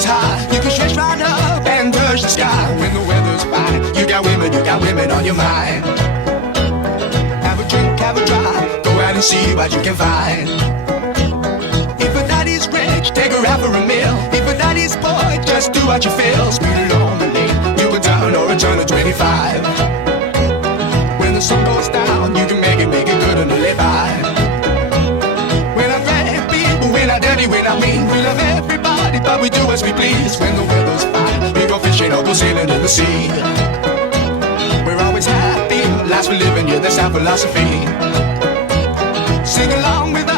is high, you can stretch right up and touch the sky. When the weather's fine, you got women on your mind. Have a drink, have a drive, go out and see what you can find. If a daddy's rich, take her out for a meal. If a daddy's poor, just do what you feel. Speed along the lane, do a turn or a turn of 25. When the sun goes down, you can make it good and live by. When I'm fat people, when I'm dirty, when I mean, we love everybody, but we do as we please. When the weather's fine, we go fishing or go sailing in the sea. We're always happy, lives we're living, yeah, that's our philosophy. Sing along with